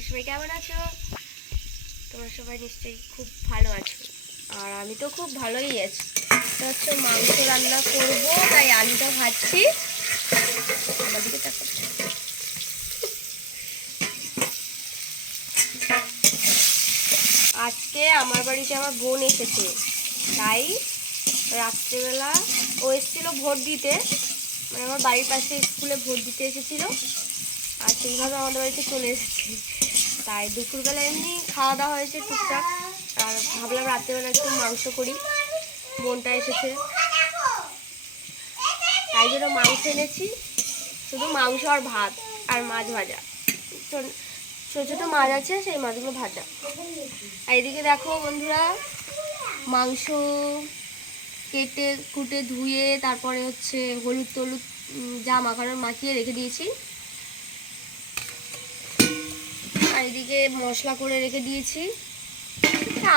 তোমরা সবাই কেমন আছো? তোমরা সবাই নিশ্চয়ই খুব ভালো আছো, আর আমি তো খুব ভালোই আছি। তো হচ্ছে মাংস রান্না করব, তাই আলুটা ভাজছি। আমাদেরকে দেখো, আজকে আমার বাড়িতে আমার বোন এসেছে, তাই রাত্রেবেলা ও এসেছিল ভোট দিতে, মানে আমার বাড়ির পাশে স্কুলে ভোট দিতে এসেছিল, আর সেইভাবে আমাদের বাড়িতে চলে এসেছে। তাই দুপুরবেলা এমনি খাওয়া দাওয়া হয়েছে টুকটাক, আর ভাবলাম রাত্রেবেলা একটু মাংস করি, বোনটা এসেছে তাই জন্য মাংস এনেছি। শুধু মাংস আর ভাত আর মাছ ভাজা, ছোটো ছোটো মাছ আছে, সেই মাছগুলো ভাজা। আর এদিকে দেখো বন্ধুরা, মাংস কেটে কুটে ধুয়ে তারপরে হচ্ছে হলুদ টলুদ যা মাখানোর মাখিয়ে রেখে দিয়েছি। আর এদিকে মশলা করে রেখে দিয়েছি।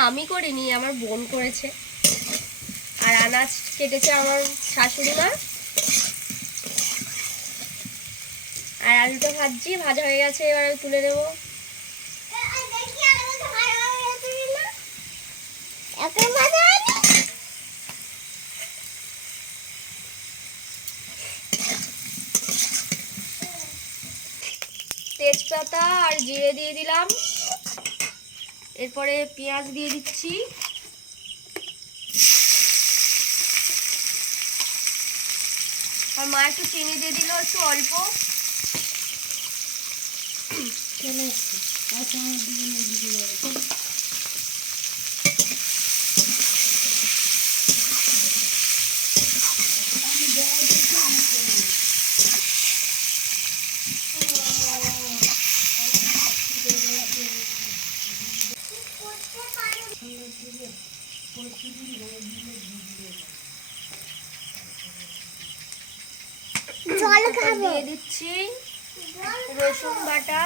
আমি করিনি, আমার বোন করেছে। আর আনাজ কেটেছে আমার শাশুড়ি মা। আর আলুটা ভাজছি, ভাজা হয়ে গেছে, এবার আমি তুলে দেবো। তেজপাতা আর জিরে দিয়ে দিলাম, এরপরে পেঁয়াজ দিয়ে দিচ্ছি। আর মা একটু চিনি দিয়ে দিল, একটু অল্প। দিয়ে দিচ্ছি রসুন বাটা,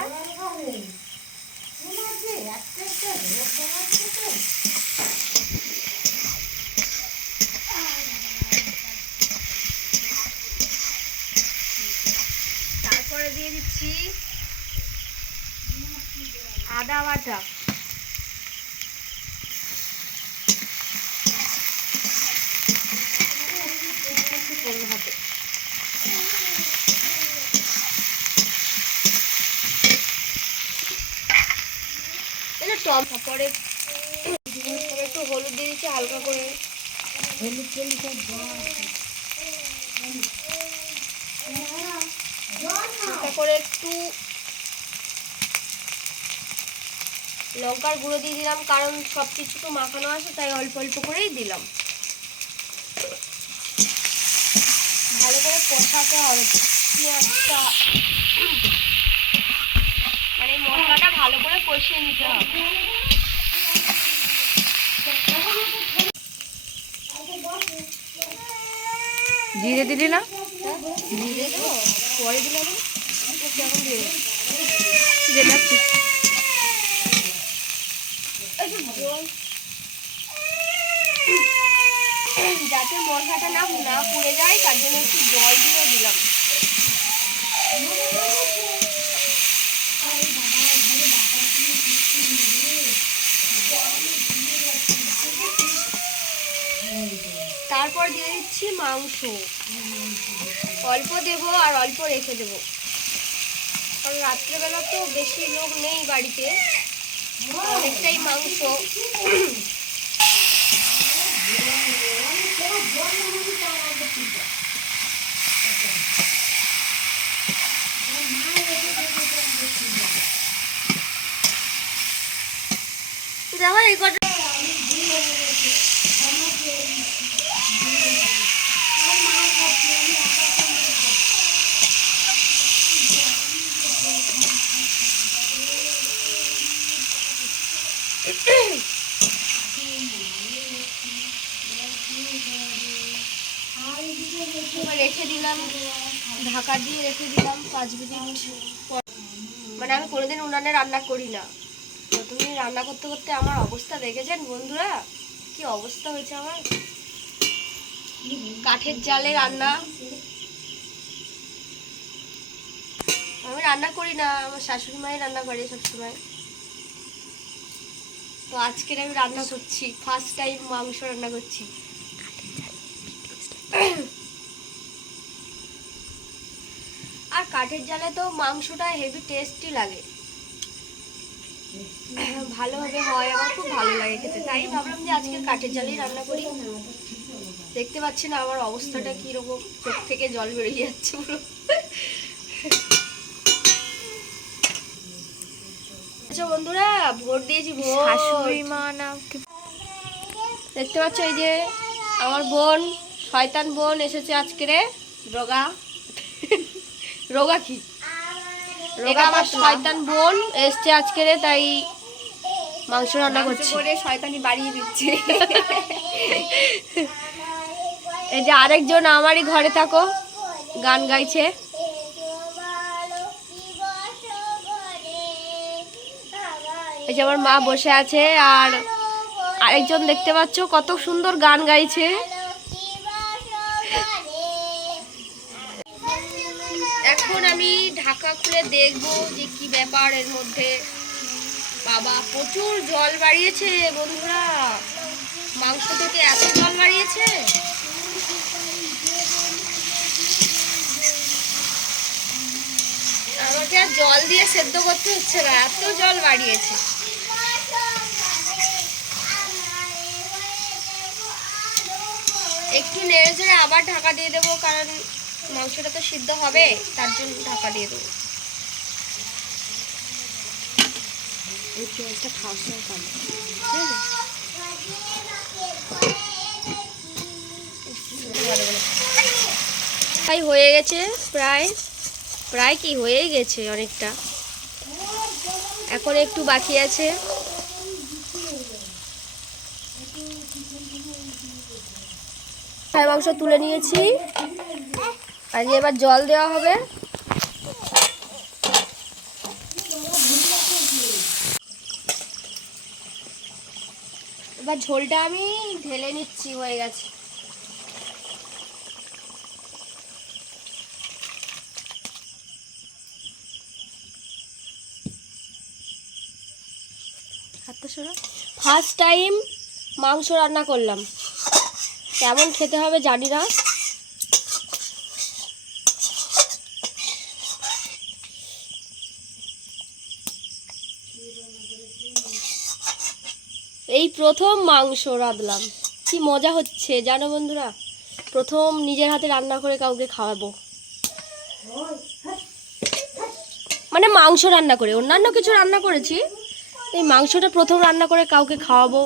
তারপরে দিয়ে দিচ্ছি আদা বাটা, হাতে তারপরে একটু হলুদ দিয়ে দিচ্ছি হালকা করে, তারপরে একটু লঙ্কার গুঁড়ো দিয়ে দিলাম, কারণ সব কিছু তো মাখানো আছে, তাই অল্প অল্প করেই দিলাম। ভালো করে কষাতে হবে পেঁয়াজটা, মানে মশলাটা ভালো করে কষিয়ে নিতে হবে। জিরে দিলি না? জিরে দেবো, পরে দিলে এখন দিয়ে দেবো। যাতে মশলাটা না পুড়ে যায়, তার জন্য একটু জল দিয়ে দিলাম। তারপর দিয়ে দিচ্ছি মাংস, অল্প দেবো আর অল্প রেখে দেবো, কারণ রাত্রেবেলা তো বেশি লোক নেই বাড়িতে, অনেকটাই মাংস। দেখো এই কটা রেখে দিলাম, ঢাকা দিয়ে রেখে দিলাম 5 মিনিট। মানে আমি কোনোদিন উনানে রান্না করি না, প্রথমে রান্না করতে করতে আমার অবস্থা দেখেছেন বন্ধুরা, কি অবস্থা হয়েছে আমার। কাঠের জালে রান্না, আমি রান্না করি না, আমার শাশুড়ি মাই রান্না করে সবসময়। তো আজকের আমি রান্না করছি, ফার্স্ট টাইম মাংস রান্না করছি। আর কাঠের জালে তো মাংসটা হেভি টেস্টি লাগে, ভালোভাবে হয়, আমার খুব ভালো লাগে খেতে। তাই ভাবলাম যে আজকে কাঠের জালেই রান্না করি। দেখতে পাচ্ছি না আমার অবস্থাটা কিরকম, চোখ থেকে জল বেরিয়ে যাচ্ছে পুরো। আচ্ছা বন্ধুরা, ভোট দিয়েছি, শাশুড়ি মা না দেখতে পাচ্ছ এই যে আমার বোন, শয়তান বোন এসেছে আজকে রে। রোগা রোগা কি রোগা আমার শয়তান বোন এসছে আজকে রে, তাই মাংস রান্না করছি। করে শয়তানি বাড়িয়ে দিচ্ছে। এই যে আরেকজন আমারই ঘরে থাকো গান গাইছে। এই যে আমার মা বসে আছে, আর আরেকজন দেখতে পাচ্ছ কত সুন্দর গান গাইছে। এখন আমি ঢাকা খুলে দেখবো যে কি ব্যাপার এর মধ্যে। বাবা প্রচুর জল বাড়িয়েছে বন্ধুরা, মাংস থেকে এত জল বাড়িয়েছে। আমাকে আর জল দিয়ে সেদ্ধ করতে হচ্ছে না, এত জল বাড়িয়েছে। একটু নেড়ে চেড়ে আবার ঢাকা দিয়ে দেবো, কারণ মাংসটা তো সিদ্ধ হবে, তার জন্য ঢাকা দিয়ে দেবো। এই পেঁয়াজটা খাওয়ার সময় খাবো, তাই হয়ে গেছে প্রায়, প্রায় কি হয়ে গেছে অনেকটা, এখন একটু বাকি আছে। মাংস তুলে নিয়েছি, আর এবার জল দেওয়া হবে। এবার ঝোলটা আমি ঢেলে নিচ্ছি, হয়ে গেছে। ফার্স্ট টাইম মাংস রান্না করলাম, কেমন খেতে হবে জানি না। এই প্রথম মাংস রাঁধলাম, কি মজা হচ্ছে জানো বন্ধুরা, প্রথম নিজের হাতে রান্না করে কাউকে খাওয়াবো। মানে মাংস রান্না করে, অন্যান্য কিছু রান্না করেছি, এই মাংসটা প্রথম রান্না করে কাউকে খাওয়াবো।